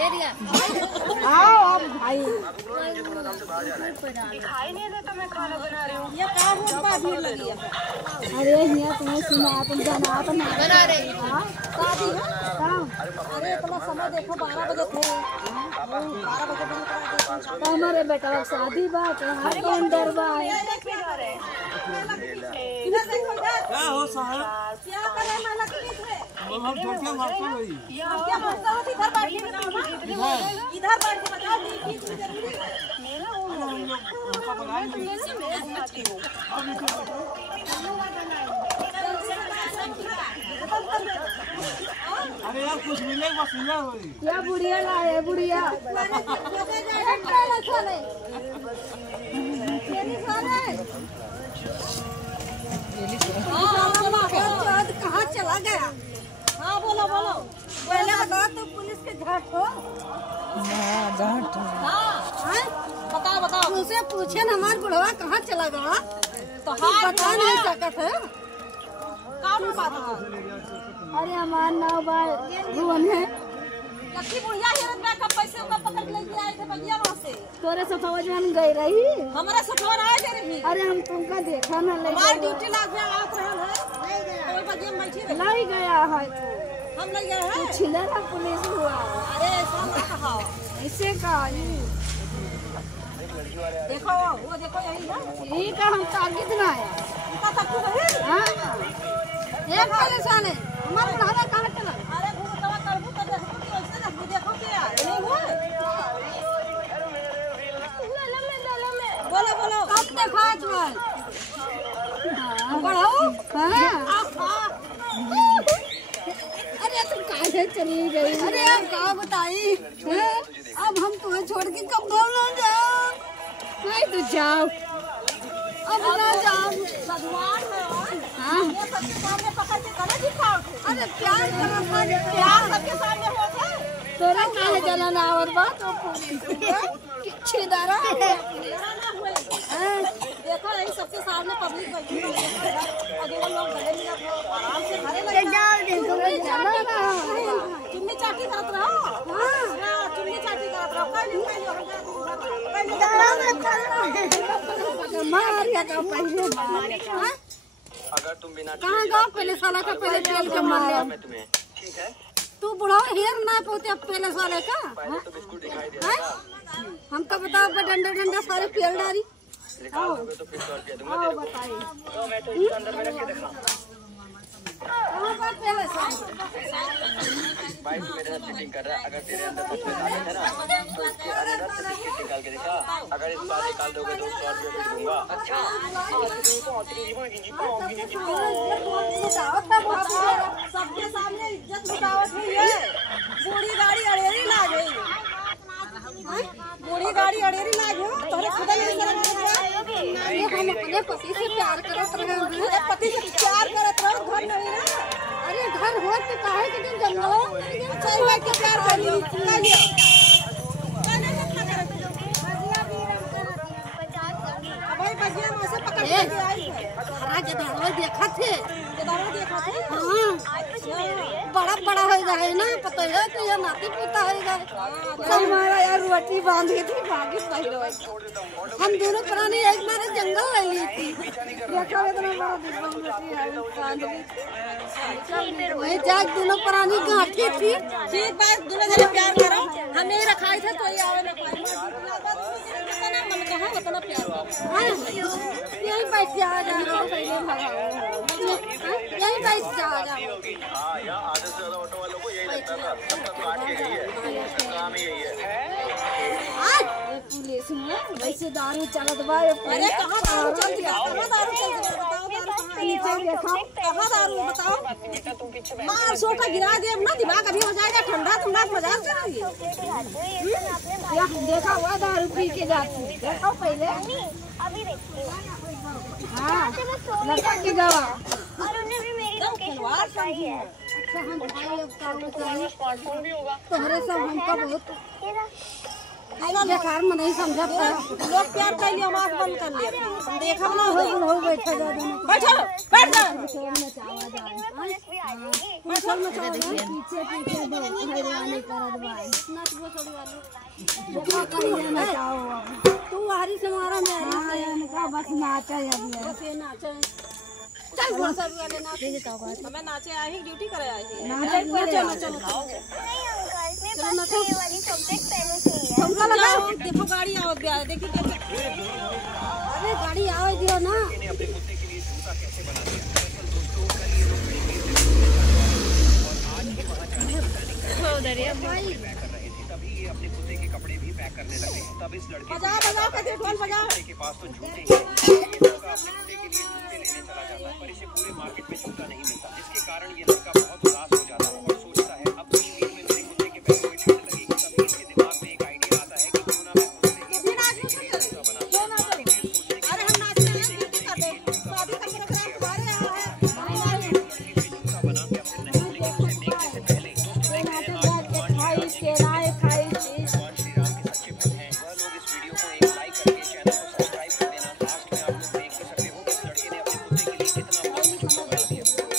आओ अब भाई दिखाई नहीं देता मैं खाना बना रही हूँ। ये क्या हुआ भीड़ लगी है। अरे यहाँ तुम्हें सुना तुम बना तो नहीं बना रहे। हाँ शादी है काम। अरे इतना समय देखो 12 बजे थे। 12 बजे तो हमारे बेटा का शादी बात है अंदर बात क्या हो साहब क्या करे ना लकड़ी से हम छोटे मारते हैं क्या बोलता हो इधर बैठ के इधर बैठ के बता दी की जरूरी है मेरा हम लोग उनका बनाए तो मैं समझती हूं अरे यार कुछ मिलेगा बस मिला हो क्या बुढ़िया लाए बुढ़िया कहाँ चला गया। हाँ बोलो बोलो पहले बताओ तुम पुलिस के घाट हो। घाट हाँ बताओ बताओ उनसे पूछे ना हमारे बुढ़वा कहाँ चला गया तो हाँ बता नहीं सकत है। अरे हमारा नाम भुवन है। लक्ष्मी बुढ़िया हिरन में कब पैसे का पकड़ लेके आए थे भैया वहाँ से तोरे सफावज में गई रही हमारा सफावर आए थे रही। अरे हम तुमका देखा ना ले हमारी ड्यूटी लाग गया आप रहल है कोई बगिया में बैठी नहीं गया है हम नहीं गए हैं छिले ना पुलिस हुआ। अरे ऐसा मत कहो इससे कहा देखो वो देखो यही है यही का हम ताकत ना है का तक है। हां एक परेशान है हमारा बुढ़ावा कहां चला। अरे बुढ़ावा करबू तो देखो कि ऐसे ना देखो कि नहीं हुआ बोलो बोलो कब देखा तुम्हारे हां बढ़ाओ हां अरे तुम काहे चली गई। अरे आप क्या बताई अब हम तुम्हें छोड़ के कब ना जाओ। नहीं तो जाओ अब ना जाओ भगवान है। हाँ ये सबके सामने पकड़ के गला दिखाओ। अरे प्यार सबके सामने होता है तोरा काहे जलन आवत बा तो किच्छी दारा देखो यही सबके सामने पब्लिक बैठी है और वो लोग गले मिला आराम से घरे लगे जाओ चुन्नी चाटी करत रहो। हां चुन्नी चाटी करत रहो कहीं मार या तो पहले अगर तुम बिना कहां गो पहले साला का पहले तेल के मार ले मैं तुम्हें ठीक है तू बुढ़ा हेर ना पोते पहले साले का पहले तो बिस्कुट दिखाई दे हमको बताओ डंडा डंडा सारे पेल डारी निकाल दोगे तो फिर 100 रुपया दूंगा तेरे को। तो मैं तो इसके अंदर में रख के दिखा कहां पर पहले साले भाई तू मेरे साथ चीटिंग कर रहा है। अगर तेरे अंदर सच में ताकत है ना तो इसके अंदर से बिस्किट निकाल के दिखा। अगर इस बार निकाल दोगे तो 100 रुपया भी दूंगा। अच्छा सबके सामने इज्जत लुटावत हुई है। बूढ़ी गाड़ी अड़ेरी ला गई बूढ़ी गाड़ी अड़ेरी ला गई तोरे खुदा नहीं शर्म आता। हम अपने पति से प्यार करत रहे पति से प्यार करत रहे घर नहीं ना। अरे घर हो तो काहे के दिन जंगल अच्छा हुआ के प्यार करी कहिए भाई बगिया में से पकड़ के आई है। हरा के दावा देखा थे हां बड़ा बड़ा हो गया है ना पता है कि ये नाती पोता है हमारा यार रोटी बांध के थी भागी पहले हम दोनों प्राणी एक बार जंगल ले ली थी देखा इतना बड़ा दिखम रोटी है बांध ली वही जाग दोनों प्राणी गांठी थी ठीक बात दोनों जने प्यार करो हमें ही रखाई थे तो ये आवे ना खाई इतना मन कहां उतना प्यार यही बैठ जा पहले भगाओ यही बैठ जा हां यार आधे से ज्यादा ऑटो वालों को यही लगता था सब काट के गई है काम ही यही है। पुलिस में वैसे दारू चलत बा। अरे कहां दारू चलती है कहां दारू चलती है बताओ दारू कहां नीचे देखो कहां दारू बताओ मार सोटा गिरा दे ना दिमाग अभी हो जाएगा ठंडा तुम बात मजाक कर रही है। यह देखा हुआ दारू पी के जाती देखो पहले अभी देखती हूं। हां लड़का के गवा और उन्होंने भी मेरी लोकेशन बताई है। अच्छा हम भाई अब काम करेंगे स्मार्टफोन भी होगा तुम्हारे सब हमका बहुत बेकार में नहीं समझता लोग प्यार कर लिया आवाज बंद कर लिया देखा ना हो बैठा जा बैठो बैठ जा पुलिस भी आ जाएगी पीछे पीछे हैरानी करत भाई तू हरी से मारा मैं बस नाचा बस ये नाचे चल बोल सब वाले नाचे हमें नाचे आई ड्यूटी करे आई तुमका लगाओ देखो गाड़ी आओ देखी कैसे अरे गाड़ी आओ दियो ना बजा कैसे ढोल बजा के पास तो झूठे के लेने चला जाता है पर इसे पूरे मार्केट में जूता नहीं मिलता जिसके कारण ये लड़का बहुत उदास हो जाता है और सोचता है अब कश्मीर में मेरे कुत्ते के पैरों में ठंड लगेगी तभी इसके दिमाग में एक आइडिया आता है कि क्यों ना मैं अरे हम नाच रहे हैं ड्यूटी कर दे शादी का प्रोग्राम तुम्हारे यहाँ है जूता बना के अपने नहीं लेकिन उसे देखने से पहले दोस्तों देखते हैं आज भगवान श्री राम के सच्चे भक्त हैं वह लोग इस वीडियो को एक लाइक करके चैनल को सब्सक्राइब कर देना लास्ट में आप लोग देख भी सकते हो कि इस लड़के ने अपने कुत्ते के लिए कितना मस्त जूता बना दिया